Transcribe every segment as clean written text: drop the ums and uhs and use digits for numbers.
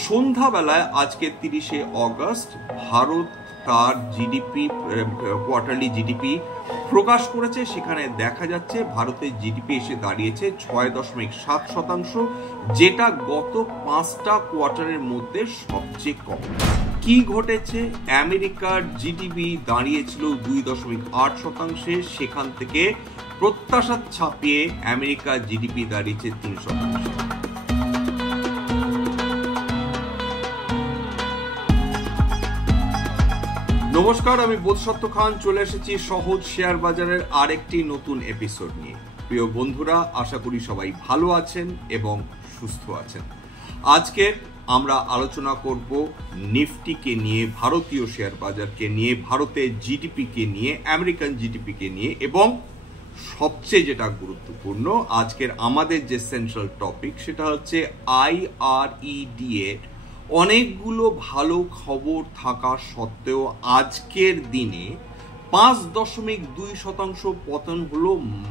সন্ধ্যাবেলায় আজকে 30শে অগস্ট ভারত তার জিডিপি কোয়ার্টারলি জিডিপি প্রকাশ করেছে। সেখানে দেখা যাচ্ছে ভারতের জিডিপি এসে দাঁড়িয়েছে 6.7%, যেটা গত 5টা কোয়ার্টারের মধ্যে সবচেয়ে কম। কি ঘটেছে? আমেরিকার জিডিপি দাঁড়িয়েছিল 2.8%, সেখান থেকে প্রত্যাশা ছাপিয়ে আমেরিকার জিডিপি দাঁড়িয়েছে 3%। নমস্কার, আমি বোধসত্ত্ব খান চলে এসেছি সহজ শেয়ার বাজারের আরেকটি নতুন এপিসোড নিয়ে। প্রিয় বন্ধুরা, আশা করি সবাই ভালো আছেন এবং সুস্থ আছেন। আজকে আমরা আলোচনা করব নিফটিকে নিয়ে, ভারতীয় শেয়ার বাজারকে নিয়ে, ভারতের জিডিপিকে নিয়ে, আমেরিকান জিডিপিকে নিয়ে, এবং সবচেয়ে যেটা গুরুত্বপূর্ণ আজকের আমাদের যে সেন্ট্রাল টপিক সেটা হচ্ছে IREDA। অনেকগুলো ভালো খবর থাকা সত্ত্বেও আজকের দিনে 5.2% পতন হলো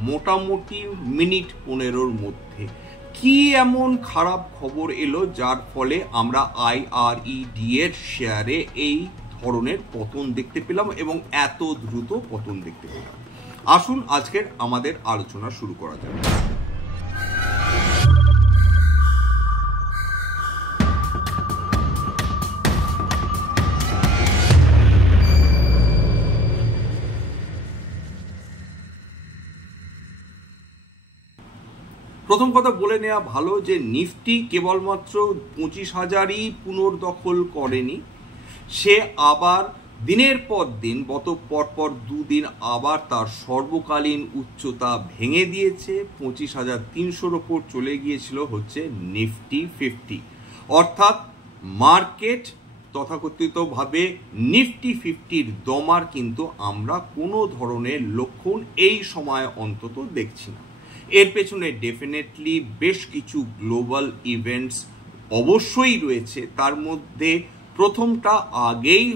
মোটামুটি মিনিট 15-র মধ্যে। কি এমন খারাপ খবর এলো যার ফলে আমরা IREDA এর শেয়ারে এই ধরনের পতন দেখতে পেলাম এবং এত দ্রুত পতন দেখতে পেলাম? আসুন আজকের আমাদের আলোচনা শুরু করা যাক। প্রথম কথা বলে নেওয়া ভালো যে নিফটি কেবলমাত্র 25,000ই পুনর্দখল করেনি, সে আবার দিনের পর দিন গত পরপর দুদিন আবার তার সর্বকালীন উচ্চতা ভেঙে দিয়েছে। 25,300-র ওপর চলে গিয়েছিল হচ্ছে নিফটি 50, অর্থাৎ মার্কেট তথাকথিতভাবে নিফটি 50-র দমার কিন্তু আমরা কোনো ধরনের লক্ষণ এই সময় অন্তত দেখছি না। এর পেছনে ডেফিনেটলি বেশ কিছু গ্লোবাল ইভেন্টস অবশ্যই রয়েছে। তার মধ্যে প্রথমটা আগেই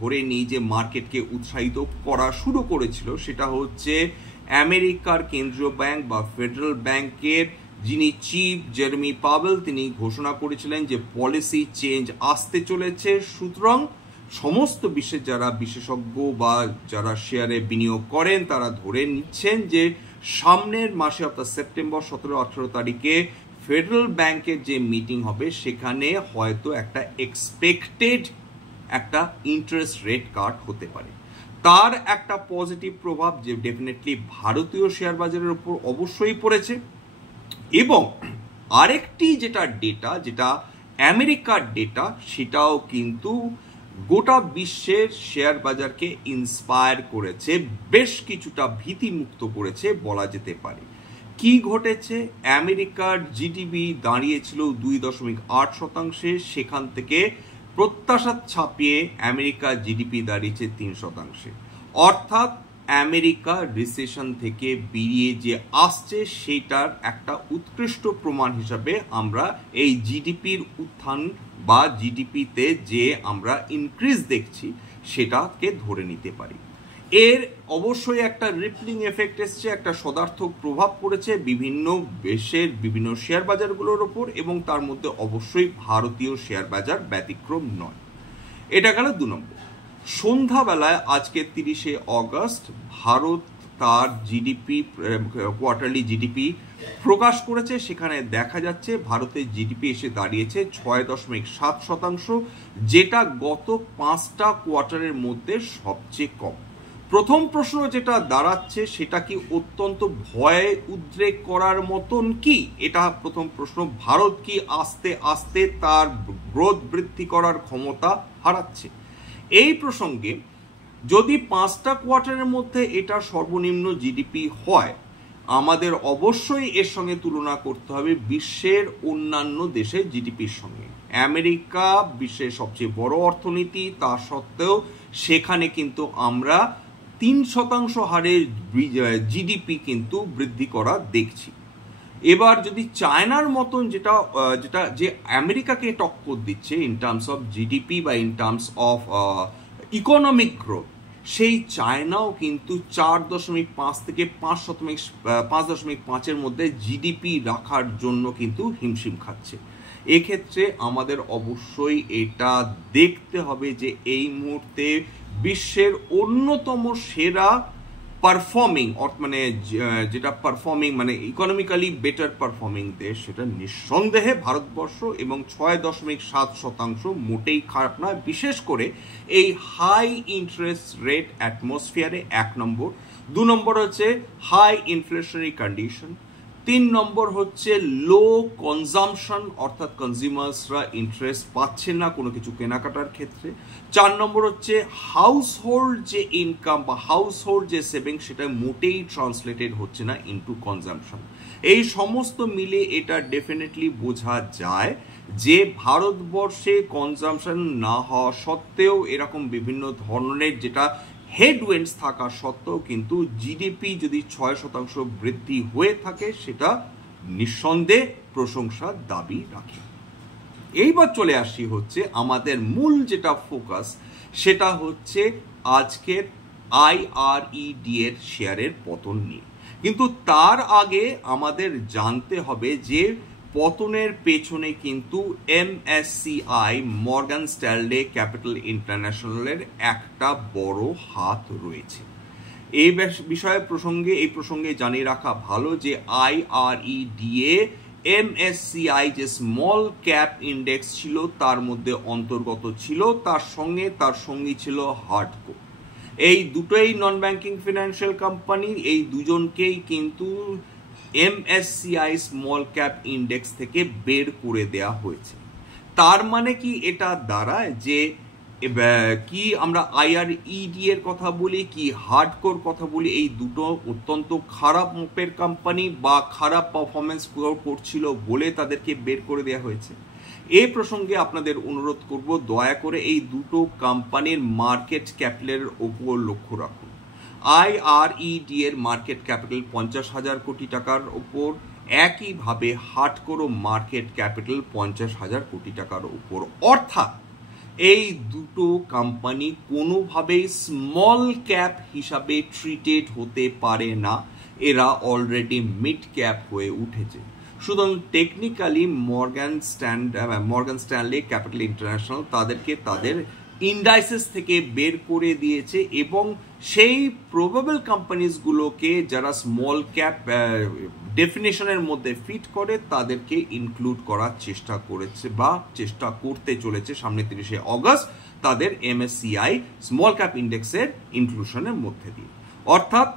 ধরে নিই যে মার্কেটকে উৎসাহিত করা শুরু করেছিল, সেটা হচ্ছে আমেরিকার কেন্দ্রীয় ব্যাংক বা ফেডারেল ব্যাংকের যিনি চিফ জেরেমি পাওয়েল, তিনি ঘোষণা করেছিলেন যে পলিসি চেঞ্জ আসতে চলেছে। সুতরাং সমস্ত বিশ্বের যারা বিশেষজ্ঞ বা যারা শেয়ারে বিনিয়োগ করেন তারা ধরে নিচ্ছেন যে সামনের মাসে অর্থাৎ সেপ্টেম্বর 17-18 তারিখে ফেডারেল ব্যাংকের যে মিটিং হবে সেখানে হয়তো একটা এক্সপেক্টেড একটা ইন্টারেস্ট রেট কাট হতে পারে। তার একটা পজিটিভ প্রভাব যে ডেফিনেটলি ভারতীয় শেয়ার বাজারের উপর অবশ্যই পড়েছে। এবং আরেকটি যেটা ডেটা, যেটা আমেরিকার ডেটা, সেটাও কিন্তু গোটা বিশ্বের শেয়ার বাজারকে ইন্সপায়ার করেছে, বেশ কিছুটা ভীতিমুক্ত করেছে বলা যেতে পারে। কি ঘটেছে? আমেরিকার জিডিপি দাঁড়িয়েছিল 2.8%, সেখান থেকে প্রত্যাশা ছাপিয়ে আমেরিকার জিডিপি দাঁড়িয়েছে 3%। অর্থাৎ আমেরিকা রিসেশন থেকে বেরিয়ে যে আসছে সেটার একটা উৎকৃষ্ট প্রমাণ হিসাবে আমরা এই জিডিপির উত্থান বা জিডিপিতে যে আমরা ইনক্রিজ দেখছি সেটাকে ধরে নিতে পারি। এর অবশ্যই একটা রিপলিং এফেক্ট এসছে, একটা সদার্থক প্রভাব পড়েছে বিভিন্ন দেশের বিভিন্ন শেয়ার বাজারগুলোর ওপর, এবং তার মধ্যে অবশ্যই ভারতীয় শেয়ার বাজার ব্যতিক্রম নয়। এটা গেল 2 নম্বর। সন্ধ্যাবেলায় আজকে 30শে অগস্ট ভারত তার জিডিপি কোয়ার্টারলি জিডিপি প্রকাশ করেছে। সেখানে দেখা যাচ্ছে ভারতের জিডিপি এসে দাঁড়িয়েছে 6.7%, যেটা গত 5টা কোয়ার্টারের মধ্যে সবচেয়ে কম। প্রথম প্রশ্ন যেটা দাঁড়াচ্ছে সেটা কি অত্যন্ত ভয়ে উদ্রেক করার মতন কি? এটা প্রথম প্রশ্ন। ভারত কি আস্তে আস্তে তার গ্রোথ বৃদ্ধি করার ক্ষমতা হারাচ্ছে? এই প্রসঙ্গে যদি 5টা কোয়ার্টারের মধ্যে এটা সর্বনিম্ন জিডিপি হয়, আমাদের অবশ্যই এর সঙ্গে তুলনা করতে হবে বিশ্বের অন্যান্য দেশের জিডিপির সঙ্গে। আমেরিকা বিশ্বের সবচেয়ে বড় অর্থনীতি, তা সত্ত্বেও সেখানে কিন্তু আমরা 3% হারে জিডিপি কিন্তু বৃদ্ধি করা দেখছি। এবার যদি চায়নার মতন যেটা যে আমেরিকাকে টক্কর দিচ্ছে ইন টার্মস অফ জিডিপি বা in terms of economic growth, সেই চায়নাও কিন্তু 4.5 থেকে 5.5-এর মধ্যে জিডিপি রাখার জন্য কিন্তু হিমশিম খাচ্ছে। এক্ষেত্রে আমাদের অবশ্যই এটা দেখতে হবে যে এই মুহূর্তে বিশ্বের অন্যতম সেরা পারফর্মিং মানে যেটা পারফর্মিং মানে ইকোনমিক্যালি বেটার পারফর্মিং দেশ সেটা নিঃসন্দেহে ভারতবর্ষ, এবং 6.7% মোটেই খারাপ নয়, বিশেষ করে এই হাই ইন্টারেস্ট রেট অ্যাটমসফিয়ারে 1 নম্বর। 2 নম্বর হচ্ছে হাই ইনফ্লেশনারি কন্ডিশন। 3 নম্বর হচ্ছে লো কনজামশন, অর্থাৎ কনজিউমার্সরা ইন্টারেস্ট পাচ্ছে না কোনো কিছু কেনাকাটার ক্ষেত্রে। 4 নম্বর হচ্ছে হাউস হোল্ড যে ইনকাম বা হাউস হোল্ড যে সেভিং সেটা মোটেই ট্রান্সলেটেড হচ্ছে না ইনটু কনজামশন। এই সমস্ত মিলে এটা ডেফিনেটলি বোঝা যায় যে ভারতবর্ষে কনজামশন না হওয়া সত্ত্বেও এরকম বিভিন্ন ধরনের যেটা হেডউইন্ডস থাকা সত্ত্বেও কিন্তু জিডিপি যদি 6% বৃদ্ধি হয়ে থাকে সেটা নিঃসন্দেহে প্রশংসার দাবি রাখে। এইবার চলে আসি হচ্ছে আমাদের মূল যেটা ফোকাস, সেটা হচ্ছে আজকের IRED এর শেয়ারের পতন নিয়ে। কিন্তু তার আগে আমাদের জানতে হবে যে পতনের পেছনে কিন্তু MSCI মর্গান স্ট্যানলে ক্যাপিটাল ইন্টারন্যাশনালের একটা বড় হাত রয়েছে। এই প্রসঙ্গে জানিয়ে রাখা ভালো যে IRED MSCI যে স্মল ক্যাপ ইন্ডেক্স ছিল তার মধ্যে অন্তর্গত ছিল, তার সঙ্গে ছিল হার্ডকো। এই দুটোই নন ব্যাংকিং ফিনান্সিয়াল কোম্পানি, এই দুজনকেই কিন্তু MSCI স্মল ক্যাপ ইন্ডেক্স থেকে বের করে দেয়া হয়েছে। তার মানে কি এটা দাঁড়ায় যে কি আমরা IRED এর কথা বলি কি হার্ডকোর কথা বলি, এই দুটো অত্যন্ত খারাপ মাপের কোম্পানি বা খারাপ পারফরমেন্স করছিল বলে তাদেরকে বের করে দেওয়া হয়েছে? এই প্রসঙ্গে আপনাদের অনুরোধ করব দয়া করে এই দুটো কোম্পানির মার্কেট ক্যাপিটালের উপর লক্ষ্য রাখুন। IRED এর মার্কেট ক্যাপিটাল 50,000 কোটি টাকার উপর, একইভাবে হার্ডকোরও মার্কেট ক্যাপিটাল 50,000 কোটি টাকার উপর। অর্থাৎ এই দুটো কোম্পানি কোনোভাবেই স্মল ক্যাপ হিসাবে ট্রিটেড হতে পারে না, এরা অলরেডি মিড ক্যাপ হয়ে উঠেছে। সুতরাং technically Morgan Stanley capital international তাদেরকে তাদের ইন্ডাইসেস থেকে বের করে দিয়েছে, এবং সেই প্রবাবল কোম্পানিজগুলোকে যারা স্মল ক্যাপ ডেফিনেশনের মধ্যে ফিট করে তাদেরকে ইনক্লুড করার চেষ্টা করেছে বা চেষ্টা করতে চলেছে সামনে 30শে অগস্ট তাদের MSCI স্মল ক্যাপ ইন্ডেক্সের ইনক্লুশনের মধ্যে দিয়ে। অর্থাৎ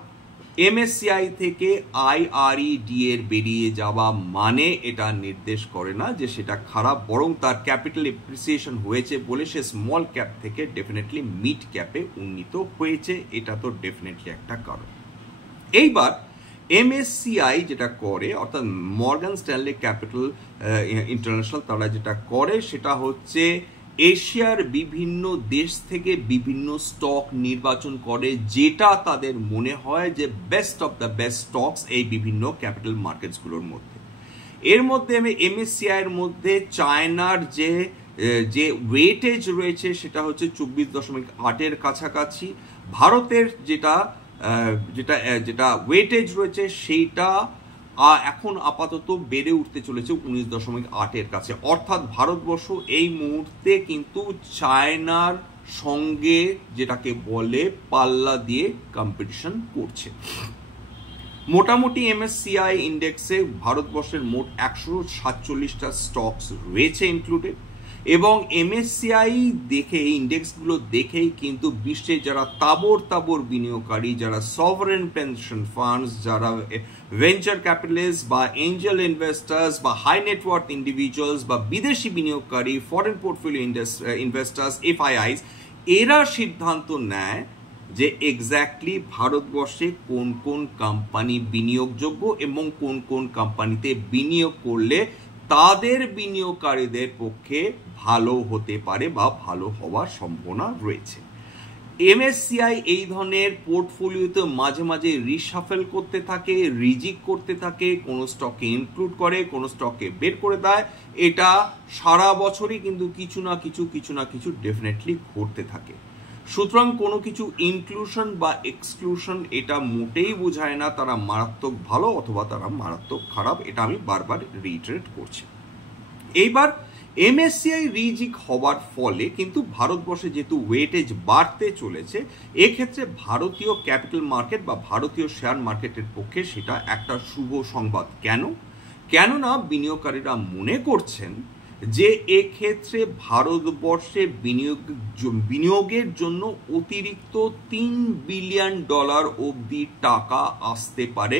MSCI থেকে IRED এর বেরিয়ে যাওয়া মানে এটা নির্দেশ করে না যে সেটা খারাপ, বরং তার ক্যাপিটাল এপ্রিসিয়েশন হয়েছে বলে সে স্মল ক্যাপ থেকে ডেফিনেটলি মিড ক্যাপে উন্নীত হয়েছে, এটা তো ডেফিনেটলি একটা কারণ। এইবার MSCI যেটা করে অর্থাৎ মর্গান স্ট্যানলে ক্যাপিটাল ইন্টারন্যাশনাল তারা যেটা করে সেটা হচ্ছে এশিয়ার বিভিন্ন দেশ থেকে বিভিন্ন স্টক নির্বাচন করে যেটা তাদের মনে হয় যে best of the best stocks এই বিভিন্ন ক্যাপিটাল মার্কেটসগুলোর মধ্যে। এর মধ্যে MSCI এর মধ্যে চায়নার যে ওয়েটেজ রয়েছে সেটা হচ্ছে 24.8 কাছাকাছি। ভারতের যেটা ওয়েটেজ রয়েছে সেইটা এখন আপাতত বেড়ে উঠতে চলেছে 19.8 কাছে। অর্থাৎ ভারতবর্ষ এই মুহূর্তে কিন্তু চায়নার সঙ্গে যেটাকে বলে পাল্লা দিয়ে কম্পিটিশন করছে। মোটামুটি MSCI ইন্ডেক্সে ভারতবর্ষের মোট 147টা স্টকস রয়েছে ইনক্লুডেড, এবং MSCI দেখে এই ইন্ডেক্সগুলো দেখেই কিন্তু বিশ্বে যারা তাবর বিনিয়োগকারী, যারা সভারেন পেনশন ফান্ডস, যারা ভেঞ্চার ক্যাপিটালিস্ট বা এঞ্জেল ইনভেস্টার্স বা হাই নেটওয়ার্থ ইন্ডিভিজুয়ালস বা বিদেশি বিনিয়োগকারী, ফরেন পোর্টফোলিও ইনভেস্টার্স FIIs, এরা সিদ্ধান্ত নেয় যে এক্স্যাক্টলি ভারতবর্ষে কোন কোন কোম্পানি বিনিয়োগযোগ্য এবং কোন কোন কোম্পানিতে বিনিয়োগ করলে তাদের বিনিয়োগকারীদের পক্ষে ভালো হতে পারে বা ভালো হওয়ার সম্ভাবনা রয়েছে। MSCI এই ধরনের পোর্টফোলিওতে মাঝে মাঝে রিশাফেল করতে থাকে, রিজিক করতে থাকে, কোনো স্টকে ইনক্লুড করে, কোনো স্টকে বের করে দেয়। এটা সারা বছরই কিন্তু কিছু না কিছু ডেফিনেটলি ঘটতে থাকে। সুতরাং কোনো কিছু ইনক্লুশন বা এক্সক্লুশন এটা মোটেই বোঝায় না তারা মারাত্মক ভালো অথবা তারা মারাত্মক খারাপ, এটা আমি বারবার রিইটারেট করছি। এইবার এমএসসিআই রিজিক হওয়ার ফলে কিন্তু ভারতবর্ষে যেহেতু ওয়েটেজ বাড়তে চলেছে, এক্ষেত্রে ভারতীয় ক্যাপিটাল মার্কেট বা ভারতীয় শেয়ার মার্কেটের পক্ষে সেটা একটা শুভ সংবাদ। কেননা বিনিয়োগকারীরা মনে করছেন যে এক্ষেত্রে ভারতবর্ষে বিনিয়োগের জন্য অতিরিক্ত $3 বিলিয়ন অবধি টাকা আসতে পারে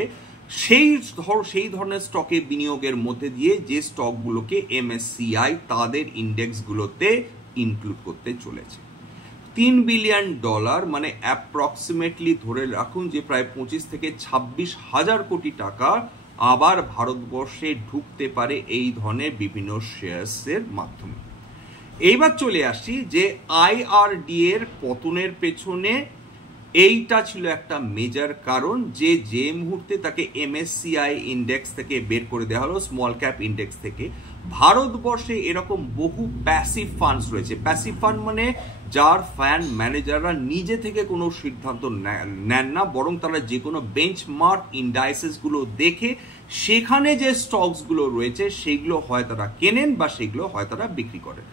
সেই ধরনের স্টকে বিনিয়োগের মধ্যে দিয়ে যে স্টকগুলোকে এমএসসিআই তাদের ইন্ডেক্সগুলোতে ইনক্লুড করতে চলেছে। $3 বিলিয়ন মানে অ্যাপ্রক্সিমেটলি ধরে রাখুন যে প্রায় 25 থেকে 26 হাজার কোটি টাকা আবার ভারতবর্ষে ঢুকতে পারে এই ধরনের বিভিন্ন শেয়ার্সের মাধ্যমে। এইবার চলে আসি যে আইআরডি এর পতনের পেছনে এইটা ছিল একটা মেজর কারণ, যে মুহূর্তে তাকে এমএসসিআই ইন্ডেক্স থেকে বের করে দেওয়া হলো, স্মল ক্যাপ ইন্ডেক্স থেকে। ভারতবর্ষে এরকম বহু প্যাসিভ ফান্ডস রয়েছে। প্যাসিভ ফান্ড মানে যার ফান্ড ম্যানেজাররা নিজে থেকে কোনো সিদ্ধান্ত নেন না, বরং তারা যে কোনো বেঞ্চমার্ক ইন্ডাইসেসগুলো দেখে সেখানে যে স্টকসগুলো রয়েছে সেগুলো হয় তারা কেনেন বা সেগুলো হয় তারা বিক্রি করেন।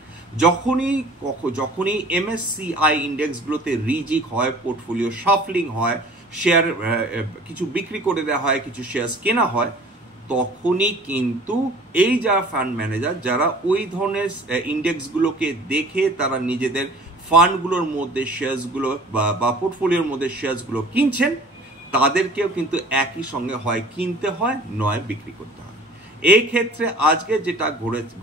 যখনই এমএসসিআই ইন্ডেক্সগুলোতে রিজিক হয়, পোর্টফোলিও শাফলিং হয়, শেয়ার কিছু বিক্রি করে দেওয়া হয়, কিছু শেয়ার কেনা হয়, তখনই কিন্তু এই যারা ফান্ড ম্যানেজার যারা ওই ধরনের ইন্ডেক্সগুলোকে দেখে তারা নিজেদের ফান্ডগুলোর মধ্যে শেয়ারসগুলো বা পোর্টফোলিওর মধ্যে শেয়ারসগুলো কিনছেন, তাদেরকেও কিন্তু একই সঙ্গে হয় কিনতে হয় নয় বিক্রি করতে হয়। এই ক্ষেত্রে আজকে যেটা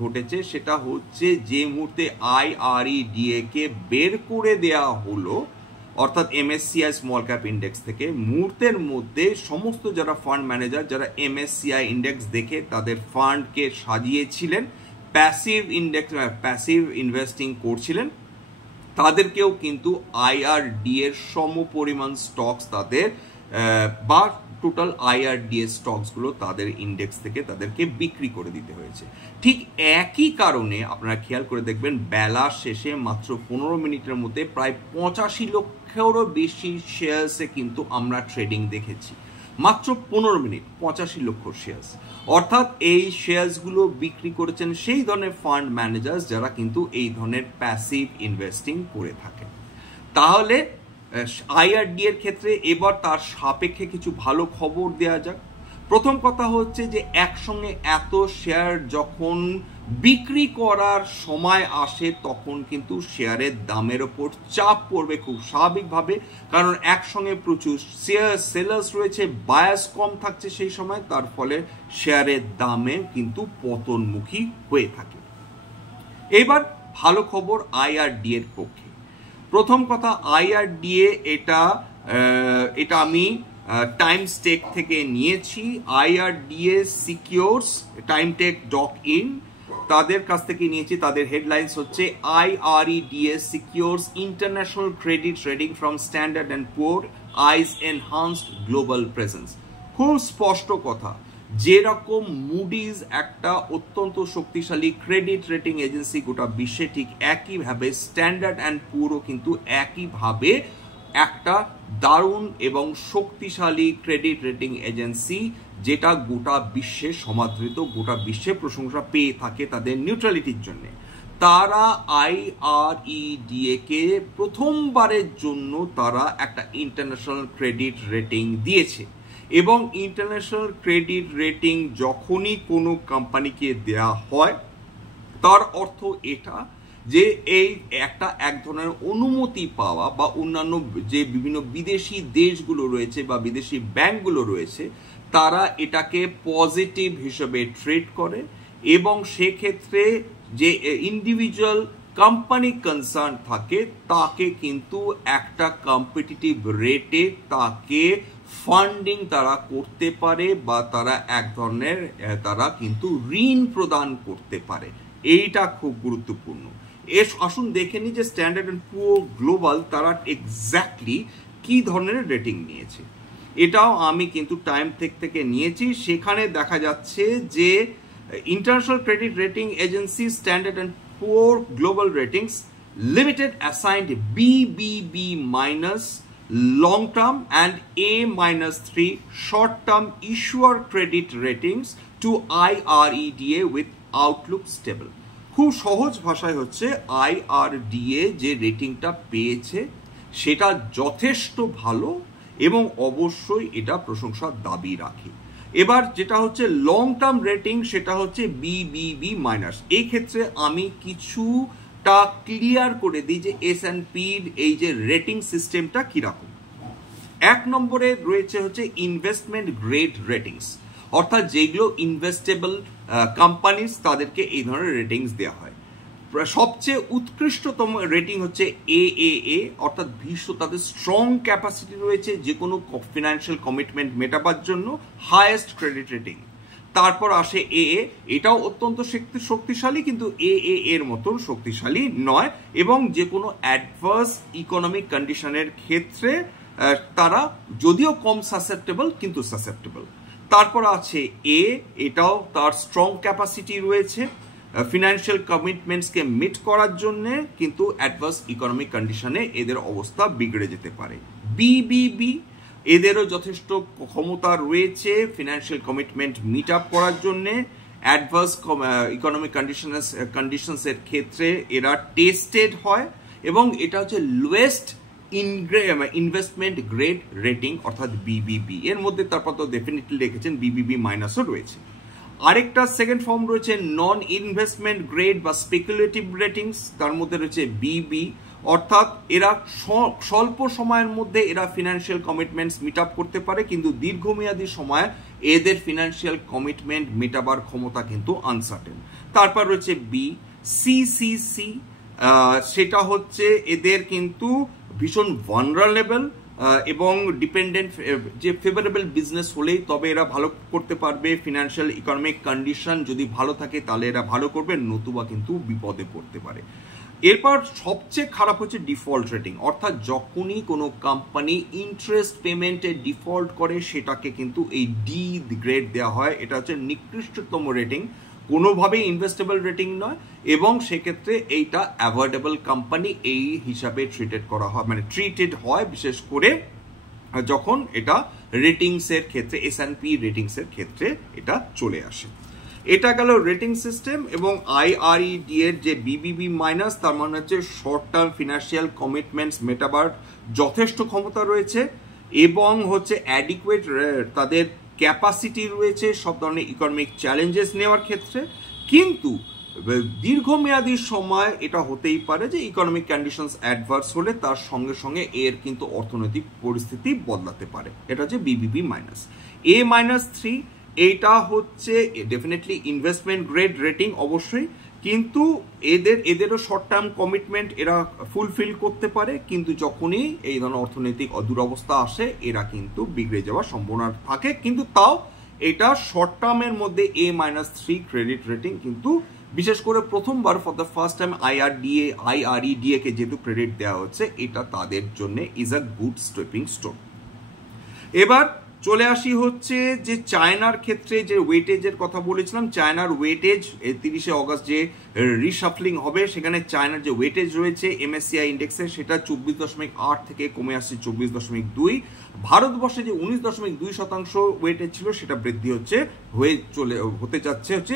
ঘটেছে সেটা হচ্ছে যে মুহূর্তে আইআরইডিএ কে বের করে দেয়া হলো অর্থাৎ এমএসসিআই স্মল ক্যাপ ইন্ডেক্স থেকে, মুহূর্তের মধ্যে সমস্ত যারা ফান্ড ম্যানেজার যারা এমএসসিআই ইন্ডেক্স দেখে তাদের ফান্ডকে সাজিয়েছিলেন, প্যাসিভ ইনভেস্টিং করছিলেন, তাদেরকেও কিন্তু আইআরডি এর সমপরিমাণ স্টকস তাদের বা টোটাল আইআরডিএ স্টকসগুলো তাদের ইন্ডেক্স থেকে তাদেরকে বিক্রি করে দিতে হয়েছে। ঠিক একই কারণে আপনারা খেয়াল করে দেখবেন বেলা শেষে মাত্র 15 মিনিটের মধ্যে প্রায় 85 লক্ষেরও বেশি শেয়ার্সে কিন্তু আমরা ট্রেডিং দেখেছি। মাত্র 15 মিনিট 85 লক্ষ শেয়ার্স, অর্থাৎ এই শেয়ার্সগুলো বিক্রি করেছেন সেই ধরনের ফান্ড ম্যানেজার্স যারা কিন্তু এই ধরনের প্যাসিভ ইনভেস্টিং করে থাকেন। তাহলে আইআরডি এর ক্ষেত্রে এবার তার সাপেক্ষে কিছু ভালো খবর দেয়া যাক। প্রথম কথা হচ্ছে যে একসঙ্গে এত শেয়ার যখন বিক্রি করার সময় আসে তখন কিন্তু শেয়ারের দামের ওপর চাপ পড়বে খুব স্বাভাবিকভাবে, কারণ একসঙ্গে প্রচুর সেলার্স রয়েছে, বায়াস কম থাকছে সেই সময়, তার ফলে শেয়ারের দামে কিন্তু পতনমুখী হয়ে থাকে। এবার ভালো খবর আইআরডি এর পক্ষে। প্রথম কথা আইআরডিএ এটা আমি টাইমস্টেক থেকে নিয়েছি। আইআরডিএ সিকিউরস timetek.in তাদের কাছ থেকে নিয়েছি। তাদের হেডলাইন্স হচ্ছে IRDA সিকিউরস international credit rating from standard and poor eyes enhanced global presence. খুব স্পষ্ট কথা, যেরকম মুডিজ একটা অত্যন্ত শক্তিশালী ক্রেডিট রেটিং এজেন্সি গোটা বিশ্বে, ঠিক একইভাবে স্ট্যান্ডার্ড অ্যান্ড পুরো কিন্তু একইভাবে একটা দারুণ এবং শক্তিশালী ক্রেডিট রেটিং এজেন্সি, যেটা গোটা বিশ্বে সমাদৃত, গোটা বিশ্বে প্রশংসা পেয়ে থাকে তাদের নিউট্রালিটির জন্য। তারা আইআরইডিএ কে প্রথমবারের জন্য তারা একটা ইন্টারন্যাশনাল ক্রেডিট রেটিং দিয়েছে, এবং ইন্টারন্যাশনাল ক্রেডিট রেটিং যখনই কোনো কোম্পানিকে দেয়া হয় তার অর্থ এটা যে এই এক ধরনের অনুমতি পাওয়া বা অন্যান্য যে বিভিন্ন বিদেশি দেশগুলো রয়েছে বা বিদেশি ব্যাংকগুলো রয়েছে তারা এটাকে পজিটিভ হিসেবে ট্রিট করে, এবং সেক্ষেত্রে যে ইন্ডিভিজুয়াল কোম্পানি কনসার্ন থাকে তাকে কিন্তু একটা কম্পিটিটিভ রেটে তাকে ফান্ডিং তারা করতে পারে বা তারা এক ধরনের তারা কিন্তু ঋণ প্রদান করতে পারে। এইটা খুব গুরুত্বপূর্ণ। আসুন দেখে নিই যে স্ট্যান্ডার্ড অ্যান্ড পুয়ার গ্লোবাল তারা এক্স্যাক্টলি কি ধরনের রেটিং নিয়েছে। এটাও আমি কিন্তু টাইমটেক থেকে নিয়েছি। সেখানে দেখা যাচ্ছে যে international credit rating agency standard and poor global ratings limited assigned BBB- long term and A-3 short term issuer credit ratings to IREDA with Outlook stable. খুব সহজ ভাষায় হচ্ছে IRDA যে রেটিংটা পেয়েছে সেটা যথেষ্ট ভালো এবং অবশ্যই এটা প্রশংসার দাবি রাখে। এবার যেটা হচ্ছে লং টার্ম রেটিং সেটা হচ্ছে BBB মাইনাস। এই ক্ষেত্রে আমি কিছুটা ক্লিয়ার করে দিই যে S&Pর এই যে রেটিং সিস্টেমটা কিরকম। 1 নম্বরে রয়েছে হচ্ছে ইনভেস্টমেন্ট গ্রেড রেটিংস, অর্থাৎ যেগুলো ইনভেস্টেবল কোম্পানিজ তাদেরকে এই ধরনের রেটিংস দেওয়া হয়। সবচেয়ে উৎকৃষ্টতম রেটিং হচ্ছে AAA, অর্থাৎ বিশ্ব তাদের স্ট্রং ক্যাপাসিটি রয়েছে যে কোনো ফিনান্সিয়াল কমিটমেন্ট মেটাবার জন্য, হাইয়েস্ট ক্রেডিট রেটিং। তারপর আসে AA, এটাও অত্যন্ত শক্তিশালী কিন্তু AAA এর মতন শক্তিশালী নয় এবং যে কোনো অ্যাডভার্স ইকোনমিক কন্ডিশনের ক্ষেত্রে তারা যদিও কম সাসেপ্টেবল কিন্তু সাসেপ্টেবল। তারপর আছে A, এটাও তার স্ট্রং ক্যাপাসিটি রয়েছে ফিনান্সিয়াল কমিটমেন্টসকে মিট করার জন্য, কিন্তু অ্যাডভার্স ইকোনমিক কন্ডিশনে এদের অবস্থা বিগড়ে যেতে পারে। BBB, এদেরও যথেষ্ট ক্ষমতা রয়েছে ফিনান্সিয়াল কমিটমেন্ট মিট আপ করার জন্য, অ্যাডভার্স ইকোনমিক কন্ডিশনসের ক্ষেত্রে এরা টেস্টেড হয় এবং এটা হচ্ছে লোয়েস্ট ইনভেস্টমেন্ট গ্রেড রেটিং অর্থাৎ BBB। এর মধ্যে তারপর তো ডেফিনেটলি রেখেছেন BBB মাইনাসও রয়েছে। আরেকটা সেকেন্ড ফর্ম রয়েছে নন ইনভেস্টমেন্ট গ্রেড বা স্পেকুলেটিভ রেটিংস, তার মধ্যে রয়েছে BB, অর্থাৎ এরা স্বল্প সময়ের মধ্যে এরা ফিনান্সিয়াল কমিটমেন্টস মিট আপ করতে পারে কিন্তু দীর্ঘমেয়াদী সময়ে এদের ফিনান্সিয়াল কমিটমেন্ট মেটাবার ক্ষমতা কিন্তু আনসার্টেন। তারপর রয়েছে CCC, সেটা হচ্ছে এদের কিন্তু ভীষণ ভালনারেবল এবং ডিপেন্ডেন্ট, যে ফেভারেবল বিজনেস হলেই তবে এরা ভালো করতে পারবে, ফিনান্সিয়াল ইকোনমিক কন্ডিশন যদি ভালো থাকে তাহলে এরা ভালো করবে, নতুবা কিন্তু বিপদে পড়তে পারে। এরপর সবচেয়ে খারাপ হচ্ছে ডিফল্ট রেটিং, অর্থাৎ যখনই কোনো কোম্পানি ইন্টারেস্ট পেমেন্টে ডিফল্ট করে সেটাকে কিন্তু এই D গ্রেড দেওয়া হয়। এটা হচ্ছে নিকৃষ্টতম রেটিং, কোনোভাবেই ইনভেস্টেবল রেটিং নয় এবং সেক্ষেত্রে এইটা অ্যাভয়েডেবল কোম্পানি এই হিসাবে ট্রিটেড করা হয়, মানে ট্রিটেড হয়, বিশেষ করে যখন এটা রেটিংসের ক্ষেত্রে S&P রেটিংসের ক্ষেত্রে এটা চলে আসে। এটা গেল রেটিং সিস্টেম। এবং IRED এর যে BBB মাইনাস, তার মানে হচ্ছে শর্ট টার্ম ফিনান্সিয়াল কমিটমেন্টস মেটাবার যথেষ্ট ক্ষমতা রয়েছে এবং হচ্ছে অ্যাডিকুয়েট তাদের ক্যাপাসিটি রয়েছে সব ধরনের ইকোনমিক চ্যালেঞ্জেস নেওয়ার ক্ষেত্রে, কিন্তু দীর্ঘমেয়াদী সময় এটা হতেই পারে যে ইকোনমিক কন্ডিশনস অ্যাডভার্স হলে তার সঙ্গে সঙ্গে এর কিন্তু অর্থনৈতিক পরিস্থিতি বদলাতে পারে। এটা হচ্ছে BBB মাইনাস। A-3, এইটা হচ্ছে ডেফিনেটলি ইনভেস্টমেন্ট গ্রেড রেটিং অবশ্যই, কিন্তু এদেরও শর্ট টার্ম কমিটমেন্ট এরা ফুলফিল করতে পারে, কিন্তু যখনই এই ধরনের অর্থনৈতিক দুরবস্থা আসে এরা কিন্তু বিগড়ে যাওয়ার সম্ভাবনা থাকে, কিন্তু তাও এটা শর্ট টার্মের মধ্যে A-3 ক্রেডিট রেটিং, কিন্তু বিশেষ করে প্রথমবার for the first time IREDA কে যেহেতু ক্রেডিট দেওয়া হচ্ছে, এটা তাদের জন্য is a good stepping stone. এবার চলে আসি হচ্ছে যে চায়নার ক্ষেত্রে যে ওয়েটেজের কথা বলেছিলাম, চায়নার ওয়েটেজ 30শে অগস্ট যে রিশাফলিং হবে সেখানে চায়নার যে ওয়েটেজ রয়েছে MSCI ইন্ডেক্সে সেটা 24.8 থেকে কমে আসছে 24.2। ভারতবর্ষে যে 19.2% ওয়েটেজ ছিল সেটা বৃদ্ধি হতে যাচ্ছে হচ্ছে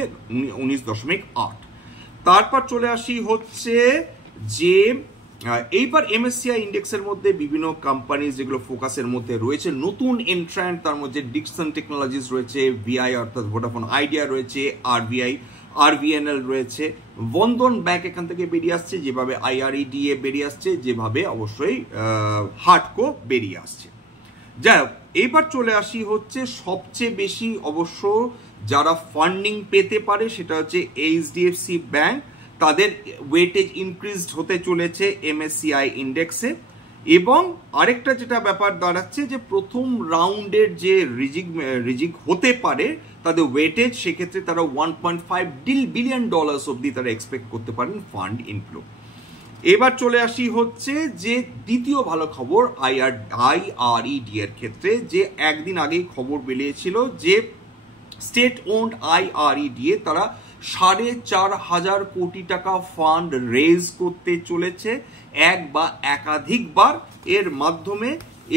19.8। তারপর চলে আসি হচ্ছে যে এইবার MSCI ইন্ডেক্সের মধ্যে বিভিন্ন কোম্পানি যেগুলো ফোকাসের মধ্যে রয়েছে, নতুন এন্ট্রান্ট, তার মধ্যে ডিকসন টেকনোলজিস রয়েছে, VI অর্থাৎ ভোডাফোন আইডিয়া রয়েছে, RVNL রয়েছে, বন্ধন ব্যাংক এখান থেকে বেরিয়ে আসছে, যেভাবে IREDA বেরিয়ে আসছে, যেভাবে অবশ্যই হার্টকো বেরিয়ে আসছে। যাই হোক, এইবার চলে আসি হচ্ছে সবচেয়ে বেশি অবশ্য যারা ফান্ডিং পেতে পারে সেটা হচ্ছে HDFC ব্যাংক, তাদের ওয়েটেজ ইনক্রিজড হতে চলেছে MSCI ইন্ডেক্সে। এবং আরেকটা যেটা ব্যাপার দাঁড়াচ্ছে যে প্রথম রাউন্ডের যে রিজিক হতে পারে তাদের ওয়েটেজ, সেক্ষেত্রে তারা $1.5 বিলিয়ন অবধি তারা এক্সপেক্ট করতে পারেন ফান্ড ইনফ্লো। এবার চলে আসি হচ্ছে যে দ্বিতীয় ভালো খবর IRED এর ক্ষেত্রে, যে একদিন আগেই খবর বেরিয়েছিল যে স্টেট ওন্ড IREDA তারা 4,500 কোটি টাকা ফান্ড রেজ করতে চলেছে এক বা একাধিকবার এর মাধ্যমে।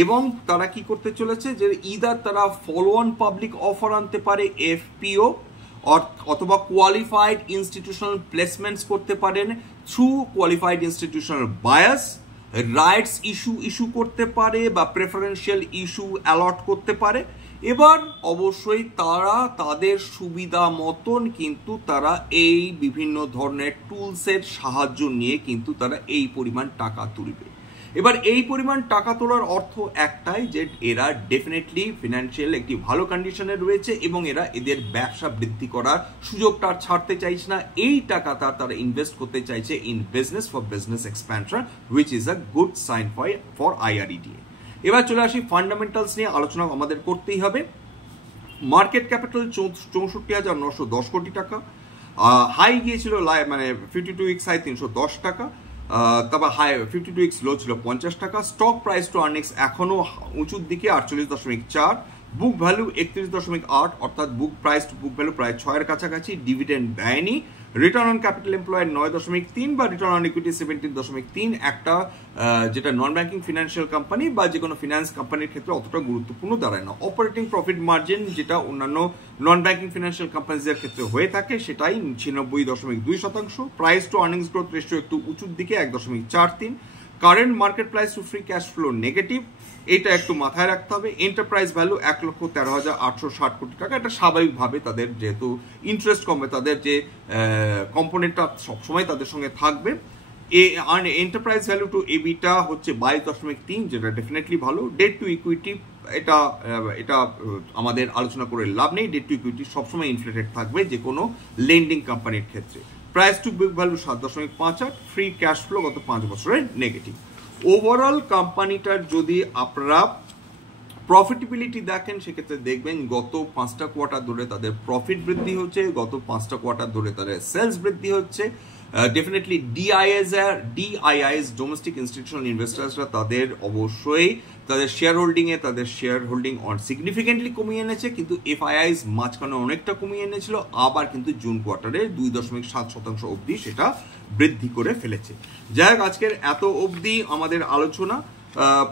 এবং তারা কি করতে চলেছে যে ইদার তারা ফলো অন পাবলিক অফার আনতে পারে FPO, অথবা কোয়ালিফাইড ইনস্টিটিউশনাল প্লেসমেন্টস করতে পারেন through qualified institutional bias, rights issue করতে পারে বা প্রেফারেন্সিয়াল ইস্যু অ্যালট করতে পারে। এবার অবশ্যই তারা তাদের সুবিধা মতন কিন্তু তারা এই বিভিন্ন ধরনের টুলসের সাহায্য নিয়ে কিন্তু তারা এই পরিমাণ টাকা তুলবে। এবার এই পরিমাণ টাকা তোলার অর্থ একটাই যে এরা ডেফিনেটলি ফিনান্সিয়াল একটি ভালো কন্ডিশনে রয়েছে এবং এরা এদের ব্যবসা বৃদ্ধি করার সুযোগটা ছাড়তে চাইছে না। এই টাকাটা তারা ইনভেস্ট করতে চাইছে in business for business expansion, which is a good sign for IREDA। এবার চলে আসি ফান্ডামেন্টালস নিয়ে আলোচনা আমাদের করতেই হবে। মার্কেট ক্যাপিটাল 64,910 কোটি টাকা, হাই গিয়েছিল মানে 52 উইকস হাই 310 টাকা, তারপর হাই 52 উইকস লো ছিল 50 টাকা। স্টক প্রাইস টু আর্নিংস এখনো উঁচুর দিকে 48.4, বুক ভ্যালু 31.8, অর্থাৎ বুক প্রাইস টু বুক ভ্যালু প্রায় 6 এর কাছাকাছি। ডিভিডেন্ড দেয়নি। রিটার্ন অন ক্যাপিটাল এমপ্লয়েড 9.3 বা রিটার্ন অন ইকুইটি 17.3, একটা যেটা নন ব্যাংকিং ফিনান্সিয়াল কোম্পানি বা যে কোনো ফিনান্স কোম্পানির ক্ষেত্রে অতটা গুরুত্বপূর্ণ দাঁড়ায় না। অপারেটিং প্রফিট মার্জিন যেটা অন্যান্য নন ব্যাংকিং ফিনান্সিয়াল কোম্পানিজের ক্ষেত্রে হয়ে থাকে সেটাই 96.2%। Price to earnings growth ratio একটু উঁচুর দিকে 1.43। Current market price to free cash flow negative, এটা একটু মাথায় রাখতে হবে। এন্টারপ্রাইজ ভ্যালু 1,13,860 কোটি টাকা। এটা স্বাভাবিকভাবে তাদের যেহেতু ইন্টারেস্ট কমবে, তাদের যে কম্পোনেন্টটা সবসময় তাদের সঙ্গে থাকবে। এন্টারপ্রাইজ ভ্যালু টু এবিটা হচ্ছে 22.3, যেটা ডেফিনেটলি ভালো। ডেট টু ইকুইটি এটা আমাদের আলোচনা করে লাভ নেই, ডেট টু ইকুইটি সবসময় ইনফ্লেটেড থাকবে যে কোনো লেন্ডিং কোম্পানির ক্ষেত্রে। Price to book value 7.58, free cash flow গত 5 বছরের নেগেটিভ। ওভারঅল কোম্পানিটার যদি আপনারা প্রফিটেবিলিটি দেখেন সেক্ষেত্রে দেখবেন গত 5টা কোয়ার্টার ধরে তাদের প্রফিট বৃদ্ধি হচ্ছে, গত 5টা কোয়ার্টার ধরে তাদের সেলস বৃদ্ধি হচ্ছে। ডেফিনেটলি ডিআইআইএস ডোমেস্টিক ইনস্টিটিউশনাল ইনভেস্টার্সরা তাদের অবশ্যই তাদের শেয়ার হোল্ডিং সিগনিফিকেন্টলি কমিয়ে এনেছে, কিন্তু এফআইআইস মাঝখানে অনেকটা কমিয়ে এনেছিল, আবার কিন্তু জুন কোয়ার্টারে 2.7% অবধি সেটা বৃদ্ধি করে ফেলেছে। যাই হোক, আজকের এত অবধি আমাদের আলোচনা।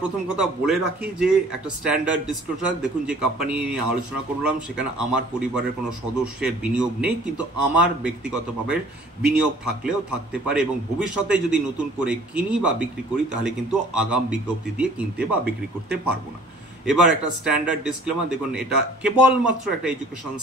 প্রথম কথা বলে রাখি যে একটা স্ট্যান্ডার্ড ডিসক্লোজার, দেখুন যে কোম্পানি নিয়ে আলোচনা করলাম সেখানে আমার পরিবারের কোনো সদস্যের বিনিয়োগ নেই, কিন্তু আমার ব্যক্তিগতভাবে বিনিয়োগ থাকলেও থাকতে পারে এবং ভবিষ্যতে যদি নতুন করে কিনি বা বিক্রি করি তাহলে কিন্তু আগাম বিজ্ঞপ্তি দিয়ে কিনতে বা বিক্রি করতে পারবো না। এবার একটা স্ট্যান্ডার্ড ডিসক্লেমার, দেখুন এটা কেবলমাত্র একটা এডুকেশন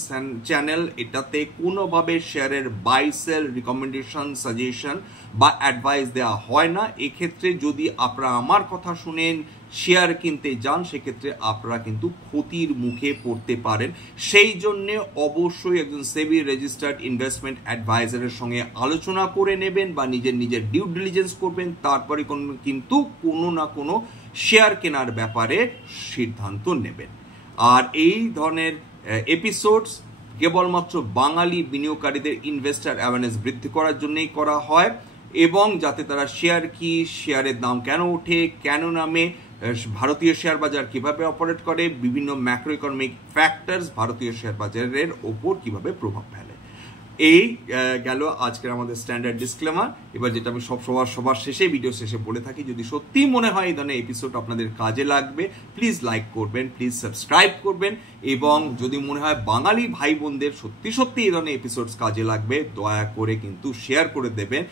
চ্যানেল, এটাতে কোনোভাবে শেয়ারের বাই সেল রিকমেন্ডেশন, সাজেশন বা অ্যাডভাইস দেওয়া হয় না। এক্ষেত্রে যদি আপনারা আমার কথা শুনেন শেয়ার কিনতে যান সেক্ষেত্রে আপনারা কিন্তু ক্ষতির মুখে পড়তে পারেন। সেই জন্যে অবশ্যই একজন সেবি রেজিস্টার্ড ইনভেস্টমেন্ট অ্যাডভাইজারের সঙ্গে আলোচনা করে নেবেন বা নিজের ডিউ ডিলিজেন্স করবেন, তারপরে কিন্তু কোনো না কোনো শেয়ার কেনার ব্যাপারে সিদ্ধান্ত নেবেন। আর এই ধরনের এপিসোডস কেবলমাত্র বাঙালি বিনিয়োগকারীদের ইনভেস্টার অ্যাওয়ারনেস বৃদ্ধি করার জন্যই করা হয় এবং যাতে তারা শেয়ার কি, শেয়ারের দাম কেন ওঠে, কেন নামে, ভারতীয় শেয়ার বাজার কিভাবে অপারেট করে, বিভিন্ন ম্যাক্রো ইকোনমিক ফ্যাক্টরস ভারতীয় শেয়ার বাজারের ওপর কিভাবে প্রভাব ফেলে। এই গেল আজকের আমাদের স্ট্যান্ডার্ড ডিসক্লেমার। এবার যেটা আমি সবার শেষে ভিডিও শেষে বলে থাকি, যদি সত্যি মনে হয় এই ধরনের এপিসোড আপনাদের কাজে লাগবে প্লিজ লাইক করবেন, প্লিজ সাবস্ক্রাইব করবেন এবং যদি মনে হয় বাঙালি ভাই বোনদের সত্যি এই ধরনের এপিসোডস কাজে লাগবে দয়া করে কিন্তু শেয়ার করে দেবেন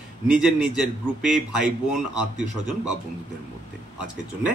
নিজের গ্রুপে, ভাই বোন, আত্মীয় স্বজন বা বন্ধুদের মধ্যে। আজকের জন্য